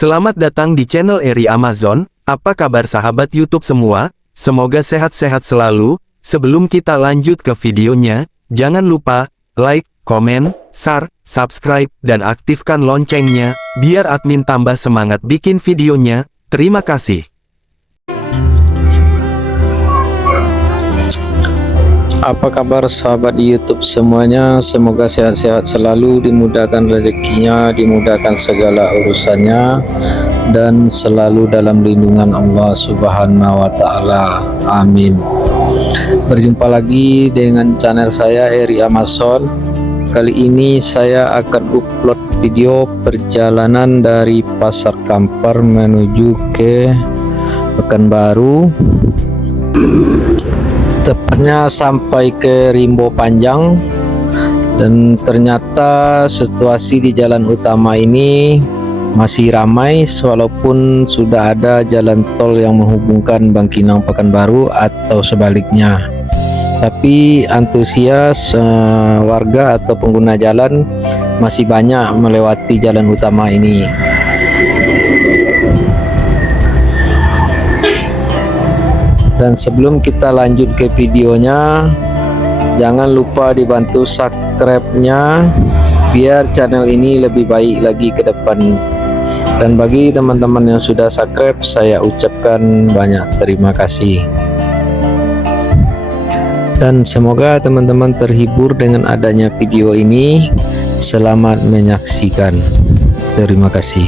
Selamat datang di channel RAYA Amazon. Apa kabar sahabat YouTube semua? Semoga sehat-sehat selalu. Sebelum kita lanjut ke videonya, jangan lupa like, komen, share, subscribe, dan aktifkan loncengnya, biar admin tambah semangat bikin videonya. Terima kasih. Apa kabar sahabat di YouTube semuanya? Semoga sehat-sehat selalu, dimudahkan rezekinya, dimudahkan segala urusannya, dan selalu dalam lindungan Allah Subhanahu wa Ta'ala. Amin. Berjumpa lagi dengan channel saya RAYA Amazon. Kali ini saya akan upload video perjalanan dari Pasar Kampar menuju ke Pekanbaru, tepatnya sampai ke Rimbo Panjang. Dan ternyata situasi di jalan utama ini masih ramai, walaupun sudah ada jalan tol yang menghubungkan Bangkinang Pekanbaru atau sebaliknya. Tapi antusias warga atau pengguna jalan masih banyak melewati jalan utama ini. Dan sebelum kita lanjut ke videonya, jangan lupa dibantu subscribe-nya biar channel ini lebih baik lagi ke depan. Dan bagi teman-teman yang sudah subscribe, saya ucapkan banyak terima kasih. Dan semoga teman-teman terhibur dengan adanya video ini. Selamat menyaksikan. Terima kasih.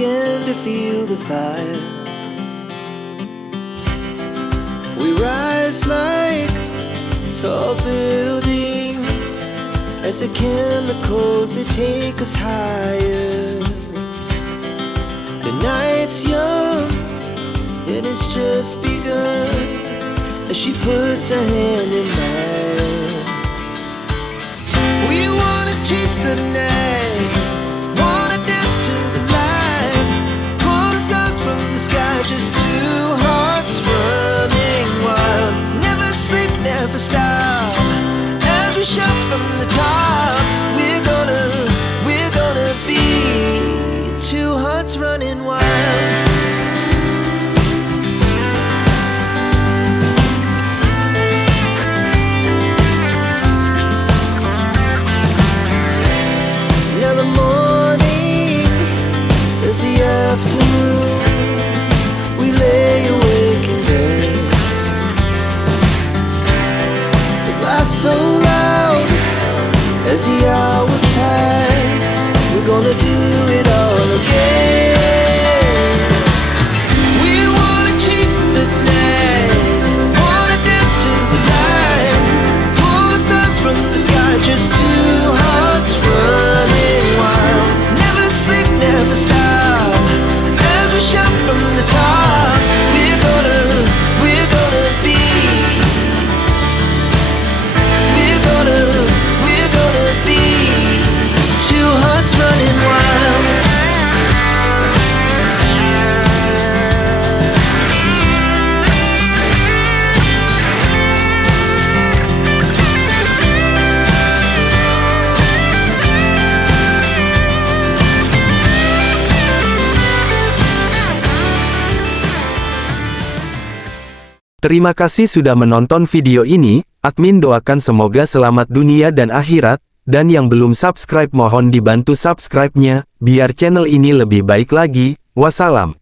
began to feel the fire. We rise like tall buildings as the chemicals they take us higher. The night's young, it has just begun as she puts her hand in mine. We wanna chase the night, wanna dance to the light, pull the stars from the sky, just two hearts running wild. Never sleep, never stop, as we shout from the top. We're gonna be two hearts running wild. Now the morning is the afternoon. We lay awake in bed. The laughs so loud as the hours pass. We're gonna do it all again. We wanna chase the night, wanna dance to the light, pull the stars from the sky, just two hearts running wild. Never sleep, never stop, as we shout from the top. We're gonna be, we're gonna be two hearts running wild. Terima kasih sudah menonton video ini, admin doakan semoga selamat dunia dan akhirat, dan yang belum subscribe mohon dibantu subscribe-nya, biar channel ini lebih baik lagi. Wassalam.